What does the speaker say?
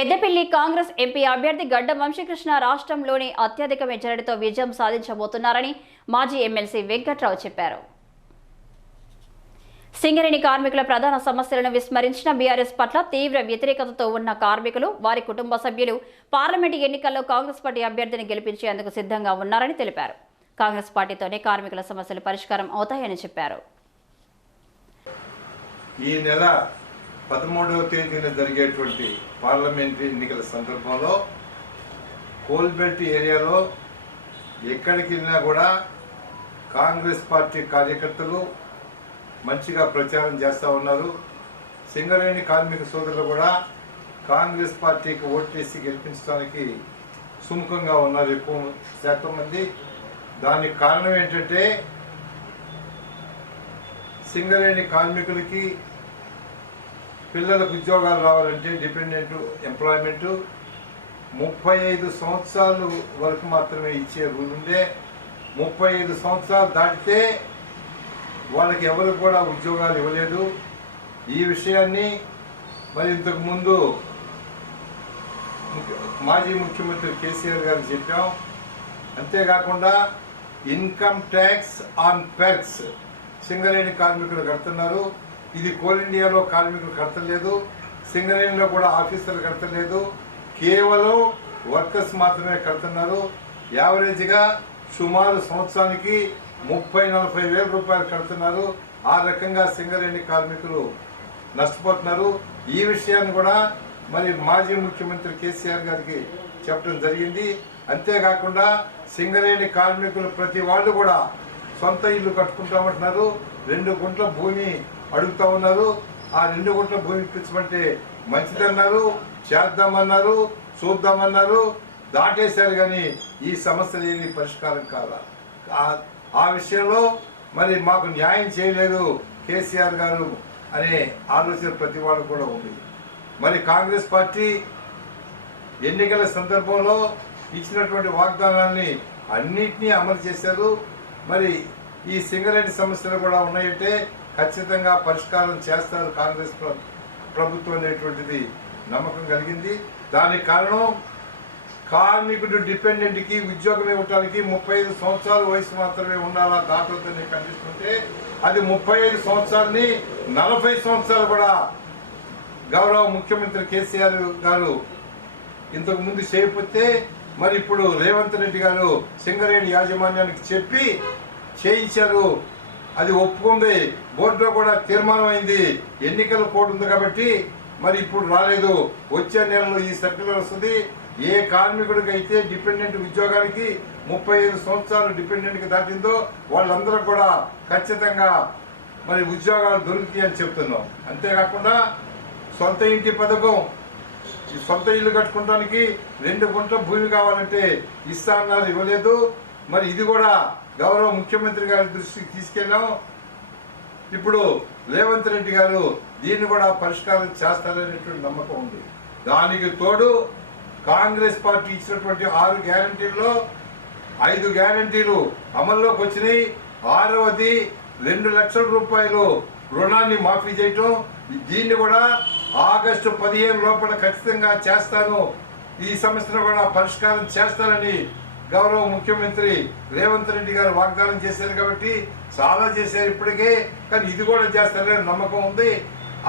Peddapalli Congress MP అభ్యర్థి గడ్డ వంశీకృష్ణ రాష్ట్రంలోని అత్యధిక మెజారిటీతో విజయం సాధించబోతున్నారని మాజీ ఎమ్మెల్సీ వెంకట్రావు చెప్పారు. సింగరేణి కార్మికుల ప్రధాన సమస్యలను విస్మరించిన బీఆర్ఎస్ పట్ల తీవ్ర వ్యతిరేకతతో ఉన్న కార్మికులు వారి కుటుంబ సభ్యులు పార్లమెంటు ఎన్నికల్లో కాంగ్రెస్ పార్టీ అభ్యర్థిని గెలిపించేందుకు సిద్ధంగా ఉన్నారని తెలిపారు. కాంగ్రెస్ పార్టీతోనే కార్మికుల సమస్యలు పరిష్కారం అవుతాయని చెప్పారు. ఈ నెల పదమూడవ తేదీన జరిగేటువంటి పార్లమెంటరీ ఎన్నికల సందర్భంలో కోల్బెల్ట్ ఏరియాలో ఎక్కడికి వెళ్ళినా కూడా కాంగ్రెస్ పార్టీ కార్యకర్తలు మంచిగా ప్రచారం చేస్తూ ఉన్నారు. సింగరేణి కార్మిక సోదరులు కూడా కాంగ్రెస్ పార్టీకి ఓటేసి గెలిపించడానికి సుముఖంగా ఉన్నారు ఎక్కువ శాతం మంది. దానికి కారణం ఏంటంటే సింగరేణి కార్మికులకి పిల్లలకు ఉద్యోగాలు రావాలంటే డిపెండెంట్ ఎంప్లాయ్మెంట్. ముప్పై ఐదు సంవత్సరాలు వరకు మాత్రమే ఇచ్చే రూల్ ఉండే. ముప్పై ఐదు సంవత్సరాలు దాటితే వాళ్ళకి ఎవరు కూడా ఉద్యోగాలు ఇవ్వలేదు. ఈ విషయాన్ని మరి ఇంతకుముందు ముఖ్య- మాజీ ముఖ్యమంత్రి కేసీఆర్ గారికి చెప్పాం. అంతేకాకుండా income tax on perks Singareni కార్మికులు కడుతున్నారు. ఇది కోల్ ఇండియాలో కార్మికులు కడతలేదు సింగరేణిలో కూడా ఆఫీసర్లు కడతలేదు కేవలం వర్కర్స్ మాత్రమే కడుతున్నారు. యావరేజ్గా సుమారు సంవత్సరానికి ముప్పై నలభై వేల రూపాయలు కడుతున్నారు. ఆ రకంగా సింగరేణి కార్మికులు నష్టపోతున్నారు. ఈ విషయాన్ని కూడా మరి మాజీ ముఖ్యమంత్రి కేసీఆర్ గారికి చెప్పడం జరిగింది. అంతేకాకుండా సింగరేణి కార్మికులు ప్రతి వాళ్ళు కూడా సొంత ఇల్లు కట్టుకుంటామంటున్నారు. రెండు గుంట్ల భూమి అడుగుతా ఉన్నారు. ఆ రెండు గుంట్ల భూమి ఇప్పించమంటే మంచిదన్నారు చేద్దామన్నారు చూద్దామన్నారు. దాటేశారు కానీ ఈ సమస్యలు ఏమి పరిష్కారం కాదా ఆ- విషయంలో మరి మాకు న్యాయం చేయలేదు కేసీఆర్ గారు అనే ఆలోచన ప్రతి వాళ్ళు కూడా ఉంది. మరి కాంగ్రెస్ పార్టీ ఎన్నికల సందర్భంలో ఇచ్చినటువంటి వాగ్దానాన్ని అన్నింటినీ అమలు చేశారు. మరి ఈ సింగరేణి సమస్యలు కూడా ఉన్నాయంటే ఖచ్చితంగా పరిష్కారం చేస్తారు కాంగ్రెస్ ప్ర- ప్రభుత్వం అనేటువంటిది నమ్మకం కలిగింది. దానికి కారణం కార్మికుడు డిపెండెంట్కి ఉద్యోగం ఇవ్వటానికి ముప్పై ఐదు సంవత్సరాల వయసు మాత్రమే ఉండాలా దాటొద్దని కండిషన్ అది ముప్పై ఐదు సంవత్సరాలని నలభై సంవత్సరాలు కూడా గౌరవ ముఖ్యమంత్రి కేసీఆర్ గారు ఇంతకు ముందు చేయకపోతే మరి ఇప్పుడు రేవంత్ రెడ్డి గారు సింగరేణి యాజమాన్యానికి చెప్పి చేయించారు. అది ఒప్పుకుంది. బోర్డులో కూడా తీర్మానం అయింది ఎన్నికల కోడ్ ఉంది కాబట్టి మరి ఇప్పుడు రాలేదు. వచ్చే నెలలో ఈ సర్క్యులర్ వస్తుంది. ఏ కార్మికుడికి అయితే డిపెండెంట్ ఉద్యోగానికి ముప్పై ఐదు సంవత్సరాలు డిపెండెంట్కి దాటిందో వాళ్ళందరూ కూడా ఖచ్చితంగా మరి ఉద్యోగాలు దొరుకుతాయి అని చెప్తున్నాం. అంతేకాకుండా సొంత ఇంటి పథకం ఈ సొంత ఇల్లు కట్టుకోవడానికి రెండు గుంటల భూమి కావాలంటే ఇస్తా అన్నారు ఇవ్వలేదు. మరి ఇది కూడా గౌరవ ముఖ్యమంత్రి గారి దృష్టికి తీసుకెళ్ళాం. ఇప్పుడు రేవంత్ రెడ్డి గారు దీన్ని కూడా పరిష్కారం చేస్తారనేటువంటి నమ్మకం ఉంది. దానికి తోడు కాంగ్రెస్ పార్టీ ఇచ్చినటువంటి ఆరు గ్యారంటీల్లో ఐదు గ్యారంటీలు అమల్లోకి వచ్చినాయి. ఆరవది రెండు లక్షల రూపాయలు రుణాన్ని మాఫీ చేయటం. దీన్ని కూడా ఆగస్టు పదిహేను లోపల ఖచ్చితంగా చేస్తాను. ఈ సమస్యను కూడా పరిష్కారం చేస్తానని గౌరవ ముఖ్యమంత్రి రేవంత్ రెడ్డి గారు వాగ్దానం చేశారు కాబట్టి చాలా చేశారు ఇప్పటికే. కానీ ఇది కూడా చేస్తారనే నమ్మకం ఉంది.